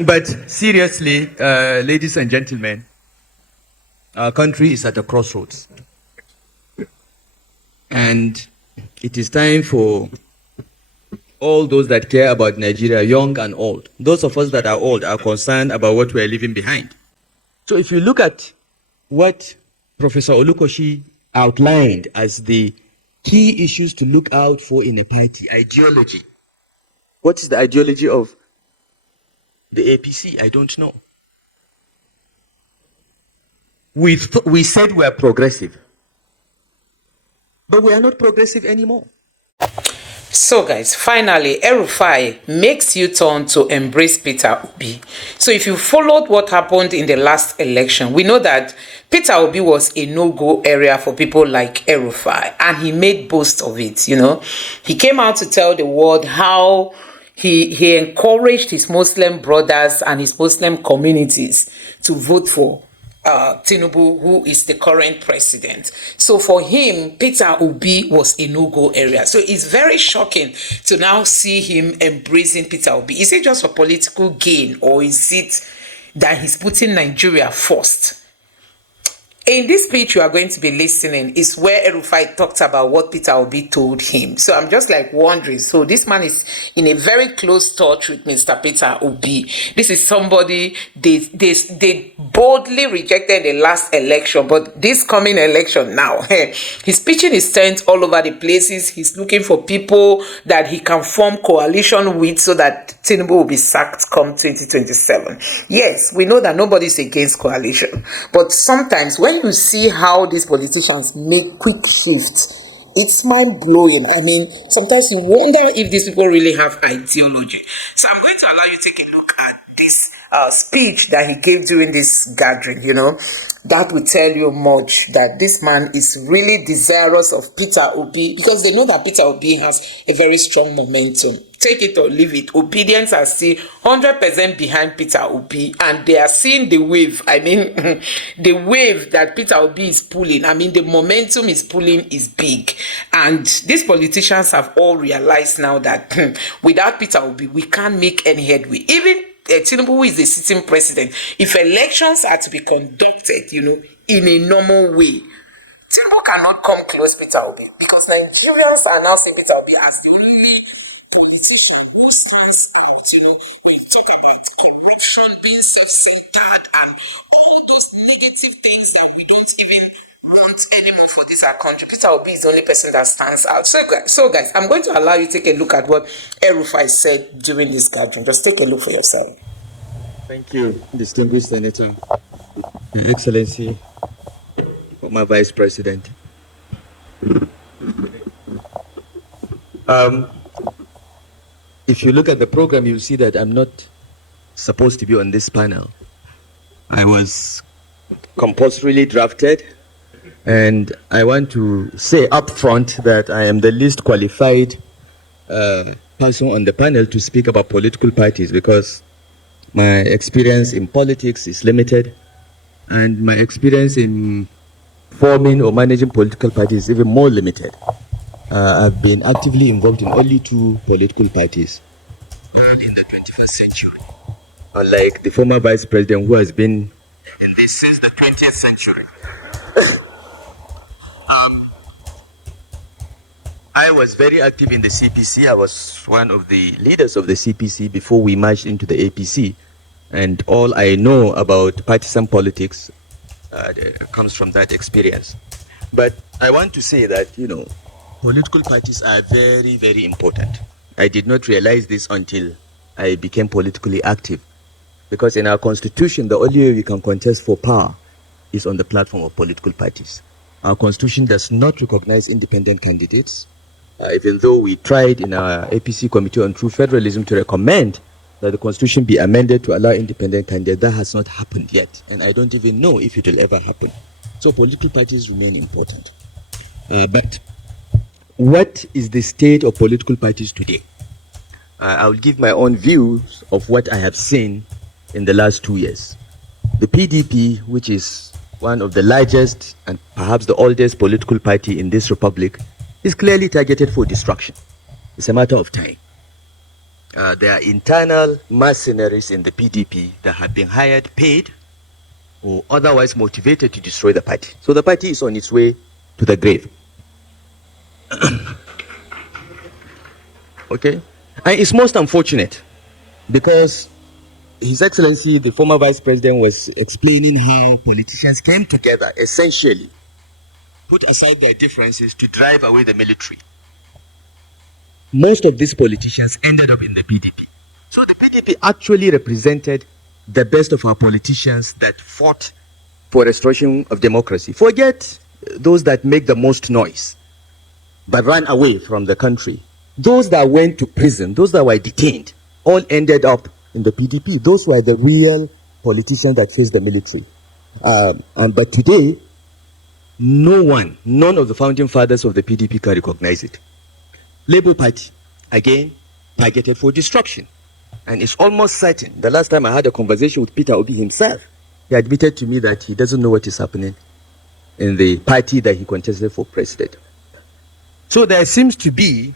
But seriously, ladies and gentlemen, our country is at a crossroads. And it is time for all those that care about Nigeria, young and old. Those of us that are old are concerned about what we are leaving behind. So if you look at what Professor Olukoshi outlined as the key issues to look out for in a party, ideology. What is the ideology of the APC? I don't know. We said we are progressive, but we are not progressive anymore. So guys, finally, El-Rufai makes you turn to embrace Peter Obi. So if you followed what happened in the last election, we know that Peter Obi was a no-go area for people like El-Rufai, and he made boast of it, you know. He came out to tell the world how he encouraged his Muslim brothers and his Muslim communities to vote for Tinubu, who is the current president. So for him, Peter Obi was a no-go area. So it's very shocking to now see him embracing Peter Obi. Is it just for political gain, or is it that he's putting Nigeria first? In this speech you are going to be listening is where El-Rufai talked about what Peter Obi told him. So I'm just like wondering, so this man is in a very close touch with Mr. Peter Obi. This is somebody they boldly rejected the last election, but this coming election now, he's pitching his tent all over the places. He's looking for people that he can form coalition with so that Tinubu will be sacked come 2027. Yes, we know that nobody's against coalition, but sometimes when you see how these politicians make quick shifts, it's mind-blowing. I mean, sometimes you wonder if these people really have ideology. So I'm going to allow you to take a look at this speech that he gave during this gathering, you know. That will tell you much, that this man is really desirous of Peter Obi, because they know that Peter Obi has a very strong momentum. Take it or leave it. Obedience are still 100% behind Peter Obi, and they are seeing the wave. I mean, the wave that Peter Obi is pulling, I mean, the momentum is pulling is big. And these politicians have all realized now that without Peter Obi, we can't make any headway. Even Tinubu is the sitting president. If elections are to be conducted, you know, in a normal way, Tinubu cannot come close Peter Obi, because Nigerians are now seeing Peter Obi as the only politician who stands out, you know, when you talk about corruption, being self-centered, and all those negative things that we don't even want anymore for this our country. Peter Obi is the only person that stands out. So guys, I'm going to allow you to take a look at what El-Rufai said during this gathering. Just take a look for yourself. Thank you, distinguished Senator, Your Excellency, former Vice President. If you look at the program, you'll see that I'm not supposed to be on this panel. I was compulsorily drafted, and I want to say up front that I am the least qualified person on the panel to speak about political parties, because my experience in politics is limited, and my experience in forming or managing political parties is even more limited. I've been actively involved in only 2 political parties in the 21st century, unlike the former vice president who has been in this since the 20th century. I was very active in the CPC. I was one of the leaders of the CPC before we merged into the APC, and all I know about partisan politics comes from that experience. But I want to say that, you know, political parties are very, very important. I did not realize this until I became politically active, because in our constitution, the only way we can contest for power is on the platform of political parties. Our constitution does not recognize independent candidates, even though we tried in our APC Committee on True Federalism to recommend that the constitution be amended to allow independent candidates. That has not happened yet, and I don't even know if it will ever happen. So political parties remain important. But what is the state of political parties today? I will give my own views of what I have seen in the last 2 years. The PDP, which is one of the largest and perhaps the oldest political party in this republic, is clearly targeted for destruction. It's a matter of time. there are internal mercenaries in the PDP that have been hired, paid, or otherwise motivated to destroy the party. So the party is on its way to the grave. Okay? And it's most unfortunate because His Excellency, the former Vice President, was explaining how politicians came together, essentially, put aside their differences to drive away the military. Most of these politicians ended up in the PDP. So the PDP actually represented the best of our politicians that fought for restoration of democracy. Forget those that make the most noise, but ran away from the country. Those that went to prison, those that were detained, all ended up in the PDP. Those were the real politicians that faced the military. But today, none of the founding fathers of the PDP can recognize it. Labour Party, again, targeted for destruction. And it's almost certain. The last time I had a conversation with Peter Obi himself, he admitted to me that he doesn't know what is happening in the party that he contested for president. So there seems to be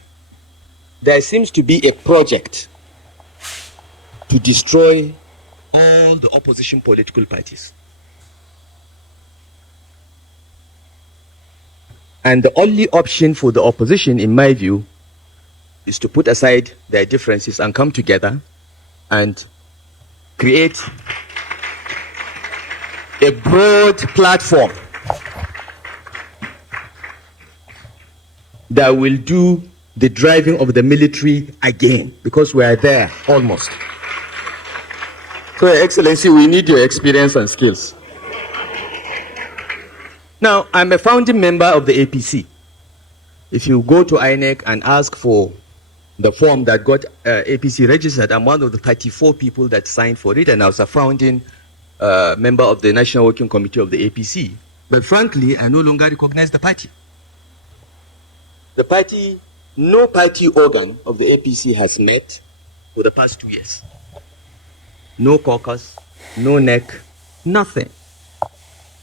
a project to destroy all the opposition political parties. And the only option for the opposition, in my view, is to put aside their differences and come together and create a broad platform that will do the driving of the military again, because we are there almost. So, Your Excellency, we need your experience and skills. Now, I'm a founding member of the APC. If you go to INEC and ask for the form that got APC registered, I'm one of the 34 people that signed for it, and I was a founding member of the National Working Committee of the APC. But frankly, I no longer recognize the party. The party, no party organ of the APC has met for the past 2 years. No caucus, no NEC, nothing.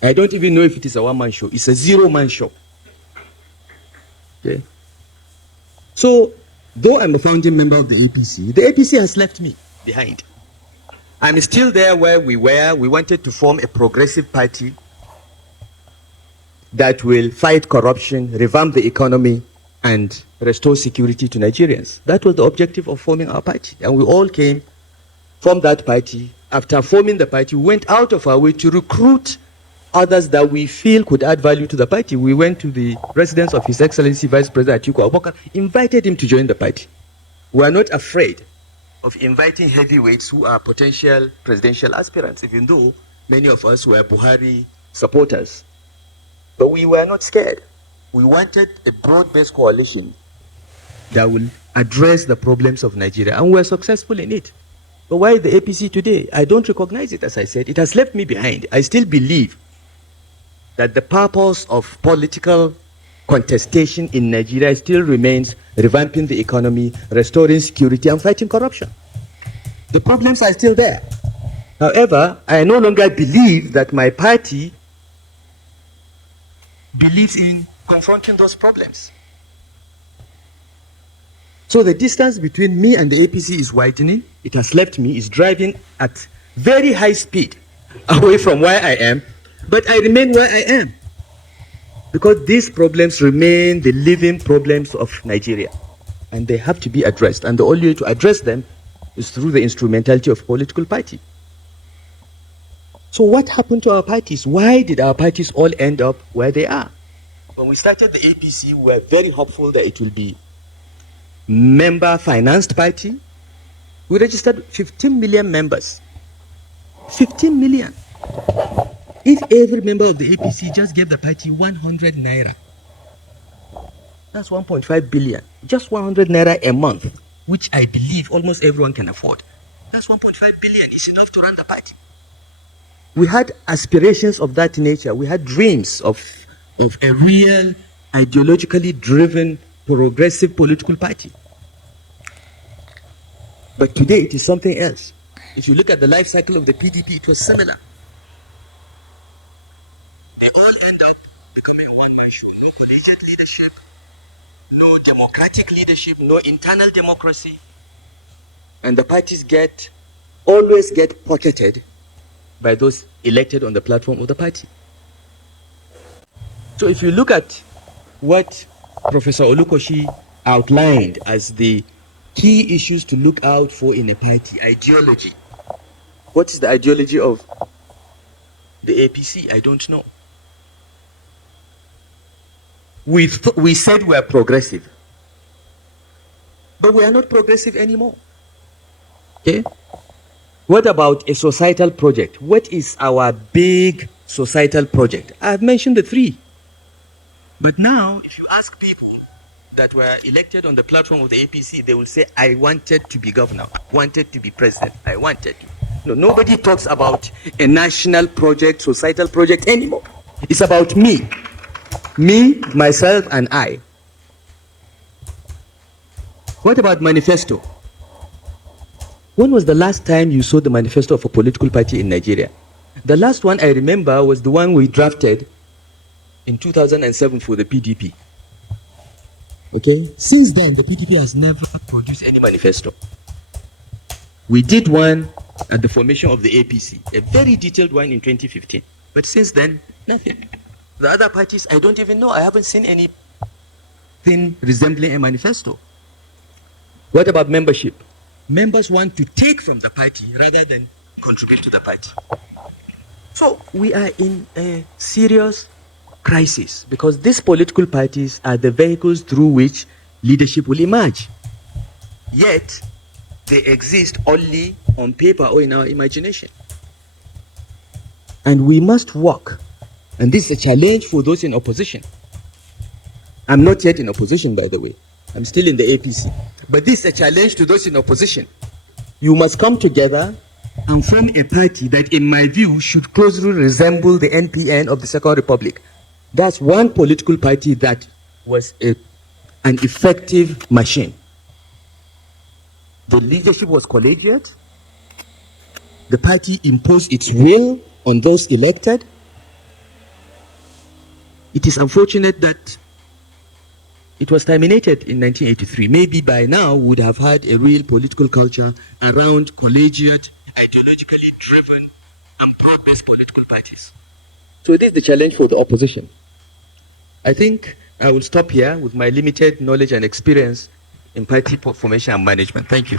I don't even know if it is a one-man show. It's a zero-man show. Okay. So, though I'm a founding member of the APC has left me behind. I'm still there where we were. We wanted to form a progressive party that will fight corruption, revamp the economy, and restore security to Nigerians. That was the objective of forming our party. And we all came from that party. After forming the party, we went out of our way to recruit others that we feel could add value to the party. We went to the residence of His Excellency Vice President Atiku Abubakar, invited him to join the party. We are not afraid of inviting heavyweights who are potential presidential aspirants, even though many of us were Buhari supporters. But we were not scared. We wanted a broad-based coalition that will address the problems of Nigeria, and we were successful in it. But why the APC today? I don't recognize it, as I said. It has left me behind. I still believe that the purpose of political contestation in Nigeria still remains revamping the economy, restoring security, and fighting corruption. The problems are still there. However, I no longer believe that my party believes in confronting those problems. So the distance between me and the APC is widening. It has left me, is driving at very high speed away from where I am, but I remain where I am. Because these problems remain the living problems of Nigeria, and they have to be addressed. And the only way to address them is through the instrumentality of political party. So what happened to our parties? Why did our parties all end up where they are? When we started the APC, we were very hopeful that it will be member-financed party. We registered 15 million members. 15 million. If every member of the APC just gave the party 100 naira, that's 1.5 billion. Just 100 naira a month, which I believe almost everyone can afford. That's 1.5 billion. It's enough to run the party. We had aspirations of that nature. We had dreams of a real, ideologically driven, progressive political party. But today it is something else. If you look at the life cycle of the PDP, it was similar. They all end up becoming one-man show. No collegiate leadership, no democratic leadership, no internal democracy. And the parties always get pocketed by those elected on the platform of the party. So if you look at what Professor Olukoshi outlined as the key issues to look out for in a party, ideology. What is the ideology of the APC? I don't know. We said we are progressive, but we are not progressive anymore. Okay? What about a societal project? What is our big societal project? I've mentioned the three. But now, if you ask people that were elected on the platform of the APC, they will say, I wanted to be governor, I wanted to be president, I wanted to. No, nobody talks about a national project, societal project anymore. It's about me, myself, and I. What about manifesto? When was the last time you saw the manifesto of a political party in Nigeria? The last one I remember was the one we drafted in 2007 for the PDP. Okay? Since then, the PDP has never produced any manifesto. We did one at the formation of the APC, a very detailed one in 2015. But since then, nothing. The other parties, I don't even know. I haven't seen anything resembling a manifesto. What about membership? Members want to take from the party rather than contribute to the party. So we are in a serious crisis because these political parties are the vehicles through which leadership will emerge. Yet, they exist only on paper or in our imagination. And we must work. And this is a challenge for those in opposition. I'm not yet in opposition, by the way. I'm still in the APC. But this is a challenge to those in opposition. You must come together and form a party that, in my view, should closely resemble the NPN of the Second Republic. That's one political party that was an effective machine. The leadership was collegiate. The party imposed its will on those elected. It is unfortunate that it was terminated in 1983. Maybe by now we would have had a real political culture around collegiate, ideologically driven, and pro-based political parties. So this is the challenge for the opposition. I think I will stop here with my limited knowledge and experience in party formation and management. Thank you.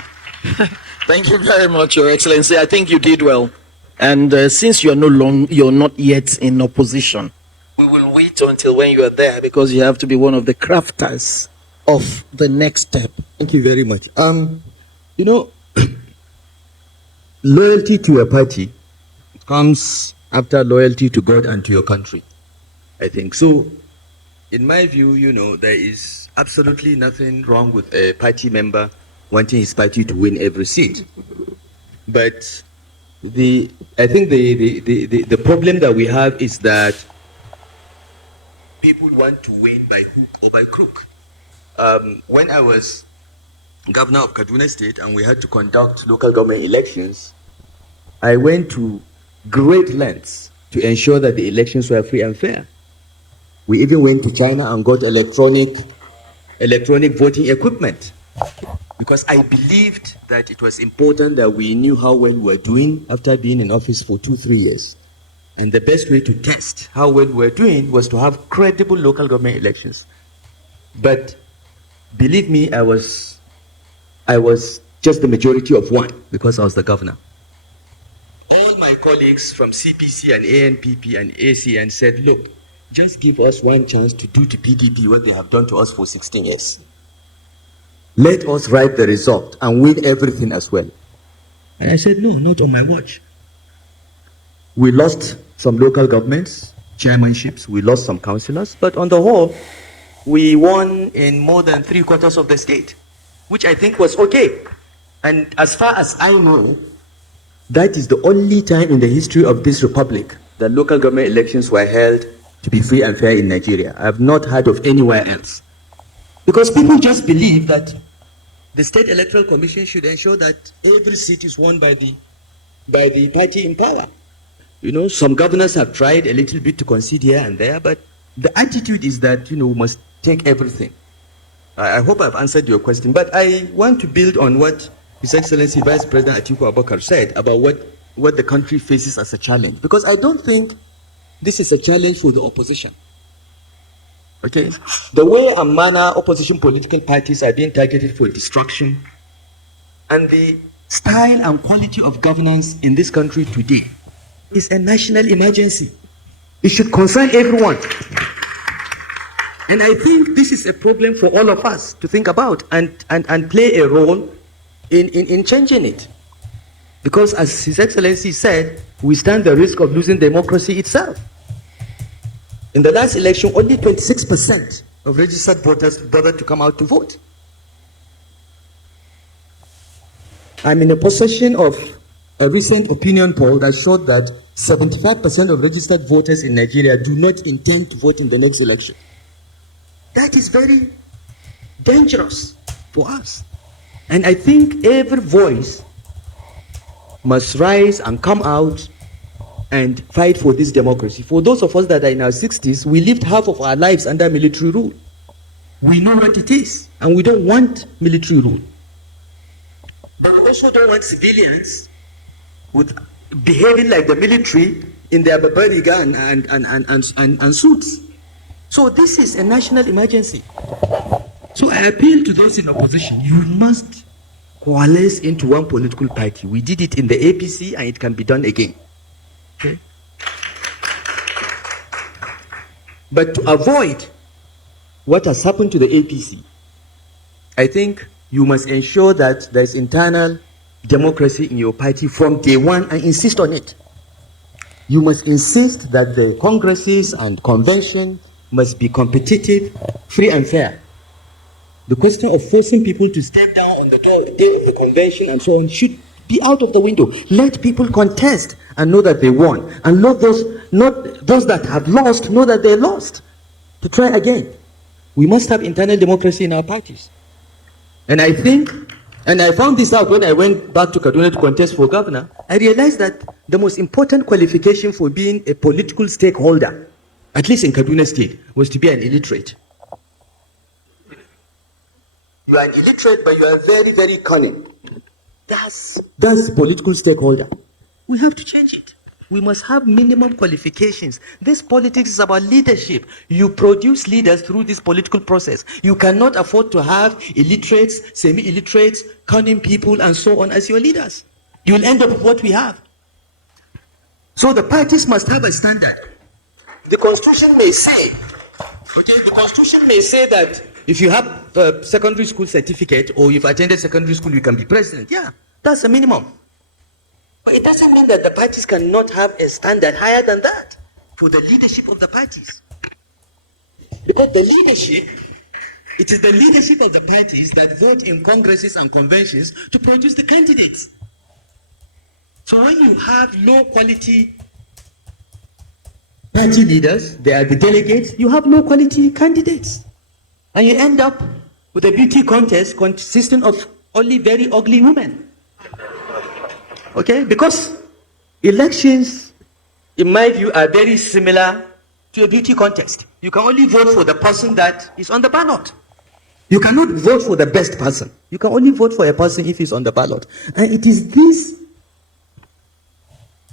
Thank you very much, Your Excellency. I think you did well. And since you're not yet in opposition, we will wait until when you are there because you have to be one of the crafters of the next step. Thank you very much. You know, loyalty to a party comes after loyalty to God and to your country, I think. So, in my view, you know, there is absolutely nothing wrong with a party member wanting his party to win every seat. But I think the problem that we have is that people want to win by hook or by crook. When I was governor of Kaduna State and we had to conduct local government elections, I went to great lengths to ensure that the elections were free and fair. We even went to China and got electronic voting equipment because I believed that it was important that we knew how well we were doing after being in office for 2-3 years. And the best way to test how well we were doing was to have credible local government elections. But believe me, I was just the majority of one because I was the governor. All my colleagues from CPC and ANPP and ACN said, look, just give us one chance to do to PDP what they have done to us for 16 years. Let us write the result and win everything as well. And I said, no, not on my watch. We lost some local governments, chairmanships, we lost some councillors, but on the whole, we won in more than 3/4 of the state, which I think was okay. And as far as I know, that is the only time in the history of this republic that local government elections were held to be free and fair in Nigeria. I have not heard of anywhere else. Because people just believe that the State Electoral Commission should ensure that every seat is won by the party in power. You know, some governors have tried a little bit to concede here and there, but the attitude is that, you know, we must take everything. I hope I've answered your question, but I want to build on what His Excellency Vice President Atiku Abubakar said about what the country faces as a challenge. Because I don't think this is a challenge for the opposition. Okay? The way and manner opposition political parties are being targeted for destruction and the style and quality of governance in this country today is a national emergency. It should concern everyone. And I think this is a problem for all of us to think about and play a role in changing it. Because as His Excellency said, we stand the risk of losing democracy itself. In the last election, only 26% of registered voters bothered to come out to vote. I'm in a possession of a recent opinion poll that showed that 75% of registered voters in Nigeria do not intend to vote in the next election. That is very dangerous for us. And I think every voice must rise and come out and fight for this democracy. For those of us that are in our 60s, we lived half of our lives under military rule. We know what it is, and we don't want military rule. But we also don't want civilians with behaving like the military in their barbariga and suits. So this is a national emergency. So I appeal to those in opposition, you must coalesce into one political party. We did it in the APC and it can be done again. Okay? But to avoid what has happened to the APC, I think you must ensure that there's internal democracy in your party from day one and insist on it. You must insist that the congresses and convention must be competitive, free and fair. The question of forcing people to step down on the day of the convention and so on should be out of the window. Let people contest and know that they won. And not those that have lost know that they lost. To try again. We must have internal democracy in our parties. And I think, and I found this out when I went back to Kaduna to contest for governor, I realized that the most important qualification for being a political stakeholder, at least in Kaduna State, was to be an illiterate. You are an illiterate, but you are very, very cunning. That's political stakeholder. We have to change it. We must have minimum qualifications. This politics is about leadership. You produce leaders through this political process. You cannot afford to have illiterates, semi-illiterates, cunning people, and so on as your leaders. You'll end up with what we have. So the parties must have a standard. The Constitution may say, the Constitution may say that if you have a secondary school certificate or you've attended secondary school, you can be president. Yeah, that's a minimum. But it doesn't mean that the parties cannot have a standard higher than that for the leadership of the parties. Because the leadership, it is the leadership of the parties that vote in congresses and conventions to produce the candidates. So when you have low quality party leaders, they are the delegates, you have low quality candidates. And you end up with a beauty contest consisting of only very ugly women. Okay? Because elections, in my view, are very similar to a beauty contest. You can only vote for the person that is on the ballot. You cannot vote for the best person. You can only vote for a person if he's on the ballot. And it is these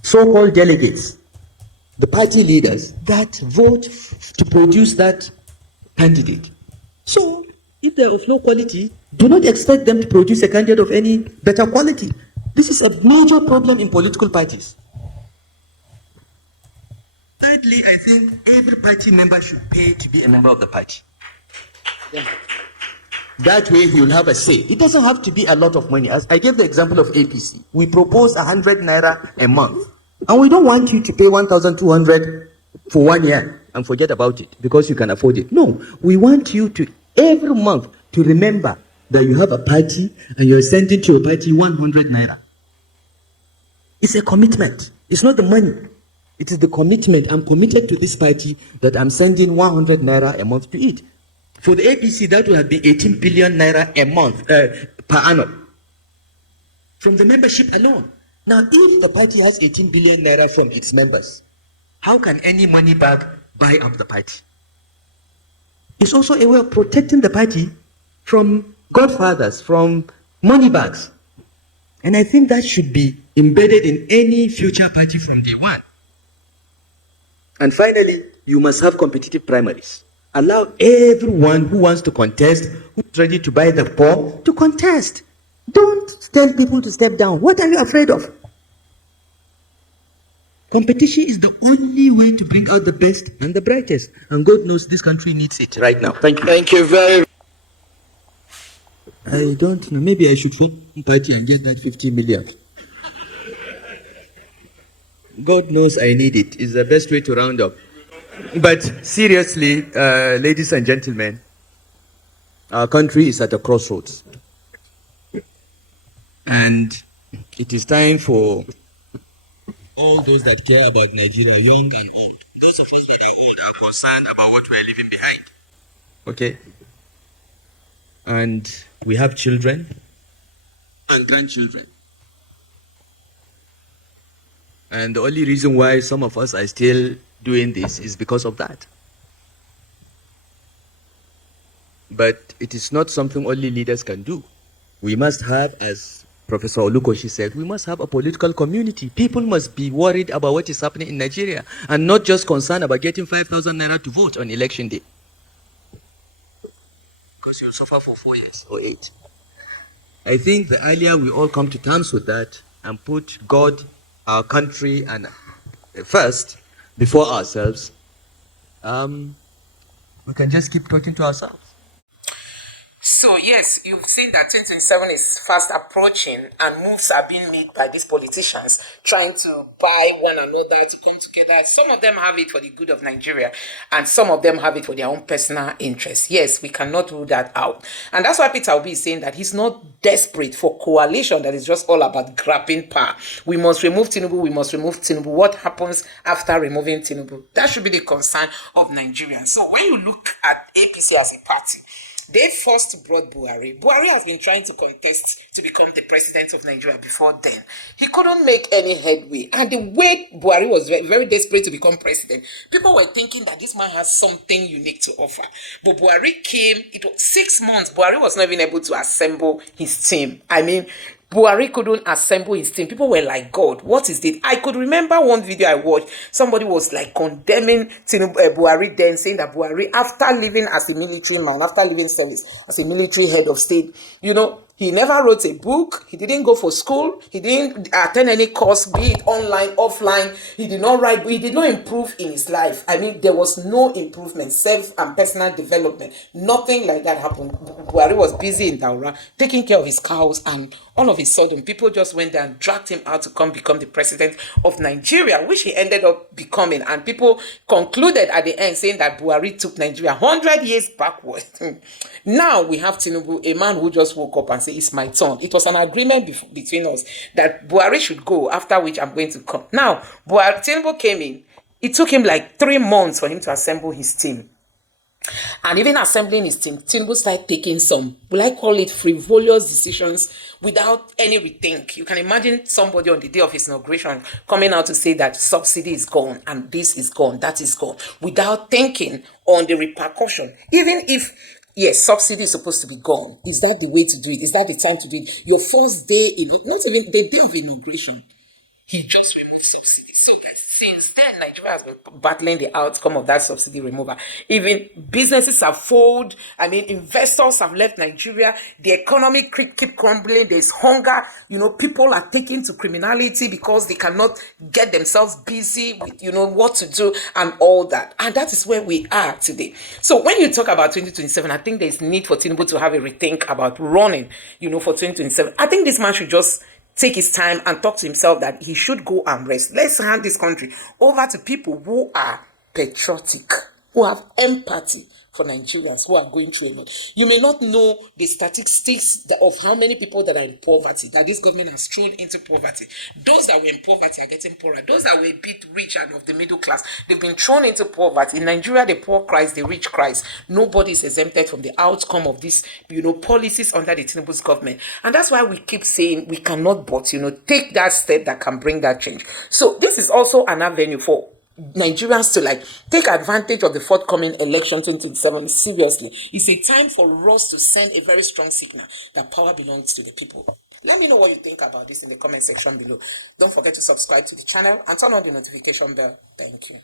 so-called delegates, the party leaders, that vote to produce that candidate. So, if they're of low quality, do not expect them to produce a candidate of any better quality. This is a major problem in political parties. Thirdly, I think every party member should pay to be a member of the party. Yeah. That way he will have a say. It doesn't have to be a lot of money. As I gave the example of APC. We propose 100 naira a month. And we don't want you to pay 1,200 for 1 year and forget about it because you can afford it. No, we want you to every month to remember that you have a party and you're sending to your party 100 naira. It's a commitment. It's not the money. It is the commitment. I'm committed to this party that I'm sending 100 naira a month to it. For the APC, that would have been 18 billion naira a month per annum from the membership alone. Now, if the party has 18 billion naira from its members, how can any money bag buy up the party? It's also a way of protecting the party from godfathers, from money bags. And I think that should be embedded in any future party from day one. And finally, you must have competitive primaries. Allow everyone who wants to contest, who's ready to buy the form, to contest. Don't tell people to step down. What are you afraid of? Competition is the only way to bring out the best and the brightest. And God knows this country needs it right now. Thank you. Thank you very I don't know. Maybe I should form a party and get that 50 million. God knows I need it. It's the best way to round up. But seriously, ladies and gentlemen, our country is at a crossroads. And it is time for all those that care about Nigeria, young and old. Those of us that are old are concerned about what we are leaving behind. Okay? And we have children and grandchildren. And the only reason why some of us are still doing this is because of that. But it is not something only leaders can do. We must have, as Professor Olukoshi said, we must have a political community. People must be worried about what is happening in Nigeria and not just concerned about getting 5,000 naira to vote on election day. Because you'll suffer for 4 years or 8. I think the earlier we all come to terms with that and put God, our country, and first before ourselves, we can just keep talking to ourselves. So yes, you've seen that 2027 is fast approaching and moves are being made by these politicians trying to buy one another to come together. Some of them have it for the good of Nigeria and some of them have it for their own personal interests. Yes, we cannot rule that out. And that's why Peter Obi is saying that he's not desperate for coalition that is just all about grabbing power. We must remove Tinubu, we must remove Tinubu. What happens after removing Tinubu? That should be the concern of Nigerians. So when you look at APC as a party, they first brought Buhari. Buhari has been trying to contest to become the president of Nigeria before then. He couldn't make any headway. And the way Buhari was very, very desperate to become president, people were thinking that this man has something unique to offer. But Buhari came, it was 6 months. Buhari was not even able to assemble his team. I mean, Buhari couldn't assemble his team. People were like, God, what is this? I could remember one video I watched. Somebody was like condemning Buhari then, saying that Buhari, after leaving as a military man, after leaving service as a military head of state, you know, he never wrote a book. He didn't go for school. He didn't attend any course, be it online, offline. He did not write. He did not improve in his life. I mean, there was no improvement, self and personal development. Nothing like that happened. Buhari was busy in Daura, taking care of his cows, and all of a sudden, people just went there and dragged him out to come become the president of Nigeria, which he ended up becoming. And people concluded at the end saying that Buhari took Nigeria 100 years backward. Now we have Tinubu, a man who just woke up and said, it's my turn. It was an agreement between us that Buhari should go, after which I'm going to come. Now, Tinubu came in. It took him like 3 months for him to assemble his team. And even assembling his team, Tinubu started taking some, will I call it frivolous decisions without any rethink. You can imagine somebody on the day of his inauguration coming out to say that subsidy is gone and this is gone, that is gone, without thinking on the repercussion. Even if, yes, subsidy is supposed to be gone, is that the way to do it? Is that the time to do it? Your first day, not even the day of inauguration, he just removed subsidy. So since then, Nigeria has been battling the outcome of that subsidy removal. Even businesses have folded. I mean, investors have left Nigeria. The economy keep crumbling. There's hunger. You know, people are taken to criminality because they cannot get themselves busy with, you know, what to do and all that. And that is where we are today. So when you talk about 2027, I think there's need for Tinubu to have a rethink about running, you know, for 2027. I think this man should just take his time and talk to himself that he should go and rest. Let's hand this country over to people who are patriotic, who have empathy for Nigerians who are going through a lot. You may not know the statistics of how many people that are in poverty, that this government has thrown into poverty. Those that were in poverty are getting poorer. Those that were a bit rich and of the middle class, they've been thrown into poverty. In Nigeria, the poor cries, the rich cries. Nobody is exempted from the outcome of these, you know, policies under the Tinubu's government. And that's why we keep saying we cannot but, you know, take that step that can bring that change. So this is also an avenue for Nigerians to like take advantage of the forthcoming election 2027 seriously. It's a time for us to send a very strong signal that power belongs to the people. Let me know what you think about this in the comment section below. Don't forget to subscribe to the channel and turn on the notification bell. Thank you.